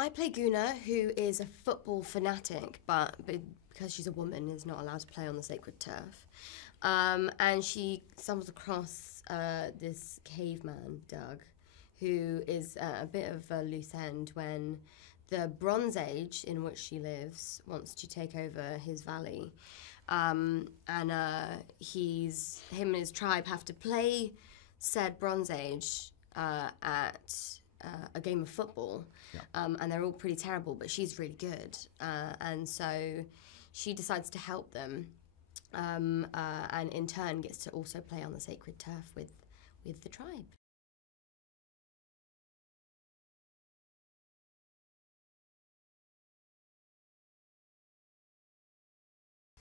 I play Guna, who is a football fanatic, but because she's a woman, is not allowed to play on the sacred turf. And she stumbles across this caveman, Doug, who is a bit of a loose end when the Bronze Age in which she lives wants to take over his valley. And him and his tribe have to play said Bronze Age at a game of football. Yeah. And they're all pretty terrible, but she's really good. And so she decides to help them. And in turn gets to also play on the sacred turf with the tribe.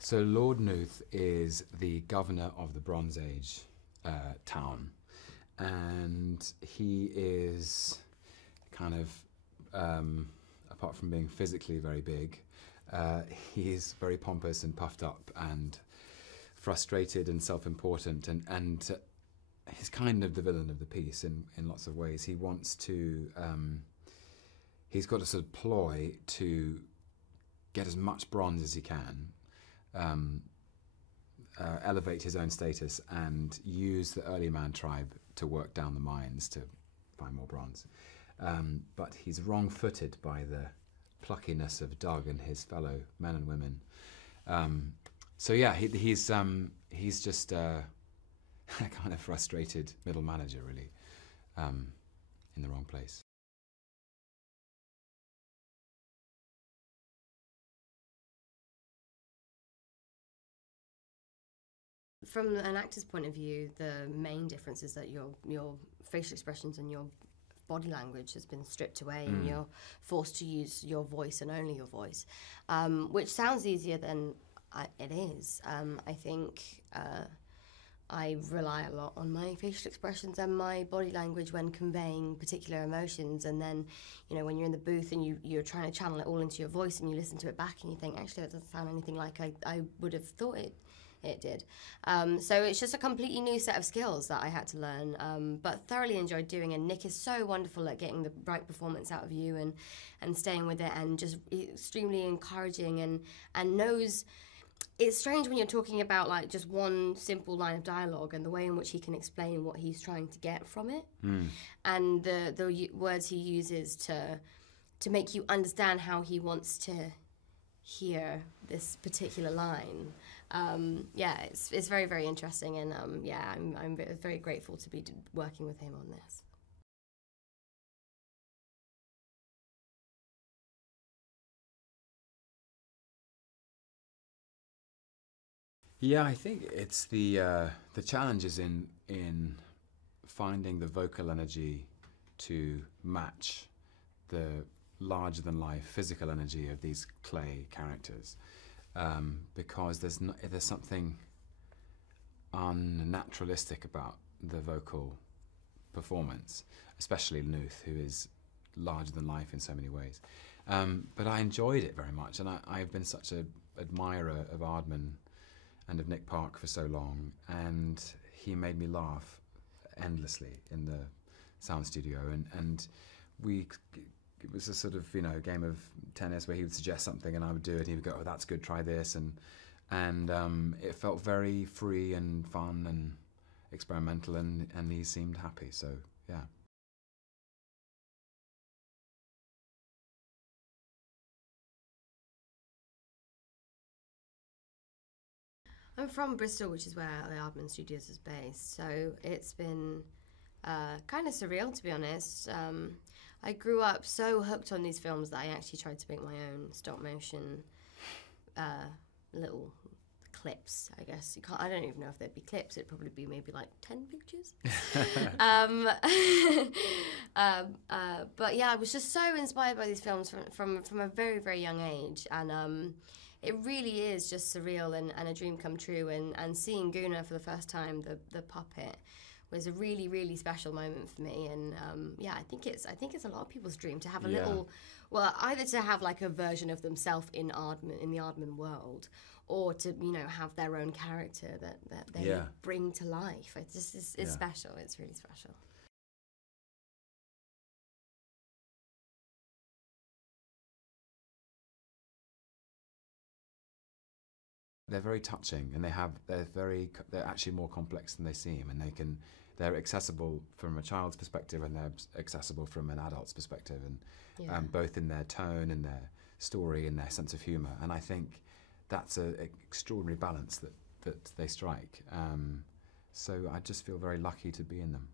So Lord Nooth is the governor of the Bronze Age town, and he is kind of, apart from being physically very big, he is very pompous and puffed up and frustrated and self-important, and he's kind of the villain of the piece in lots of ways. He wants to, he's got a sort of ploy to get as much bronze as he can, elevate his own status and use the early man tribe to work down the mines to find more bronze. But he's wrong-footed by the pluckiness of Doug and his fellow men and women. So yeah, he's just a kind of frustrated middle manager, really, in the wrong place. From an actor's point of view, the main difference is that your facial expressions and your body language has been stripped away, and you're forced to use your voice and only your voice, which sounds easier than it is. I think I rely a lot on my facial expressions and my body language when conveying particular emotions, and then, you know, when you're in the booth and you're trying to channel it all into your voice and you listen to it back and you think, actually, that doesn't sound anything like I would have thought it did. So it's just a completely new set of skills that I had to learn, but thoroughly enjoyed doing. And Nick is so wonderful at getting the right performance out of you and staying with it, and just extremely encouraging and knows. It's strange when you're talking about like just one simple line of dialogue and the way in which he can explain what he's trying to get from it, and the words he uses to make you understand how he wants to hear this particular line. Yeah, it's very, very interesting, and yeah, I'm very grateful to be working with him on this. Yeah, I think it's the challenges in finding the vocal energy to match the larger-than-life physical energy of these clay characters, because there's something unnaturalistic about the vocal performance, especially Nooth, who is larger than life in so many ways. But I enjoyed it very much, and I've been such an admirer of Aardman and of Nick Park for so long, and he made me laugh endlessly in the sound studio, and it was a sort of, you know, game of tennis where he would suggest something and I would do it, and he would go, oh, that's good, try this, and it felt very free and fun and experimental, and he seemed happy, so yeah. I'm from Bristol, which is where the Aardman Studios is based, so it's been kind of surreal, to be honest. I grew up so hooked on these films that I actually tried to make my own stop-motion little clips, I guess. I don't even know if they'd be clips. It'd probably be maybe like 10 pictures. But yeah, I was just so inspired by these films from a very, very young age, and it really is just surreal and a dream come true. And seeing Guna for the first time, the puppet, was a really, really special moment for me. And yeah, I think it's a lot of people's dream to have a little, well, either to have like a version of themselves in the Aardman world, or to, you know, have their own character that they bring to life. It's special. It's really special. they're very touching, and they're actually more complex than they seem, and they're accessible from a child's perspective, and they're accessible from an adult's perspective, and both in their tone and their story and their sense of humour. And I think that's an extraordinary balance that they strike. So I just feel very lucky to be in them.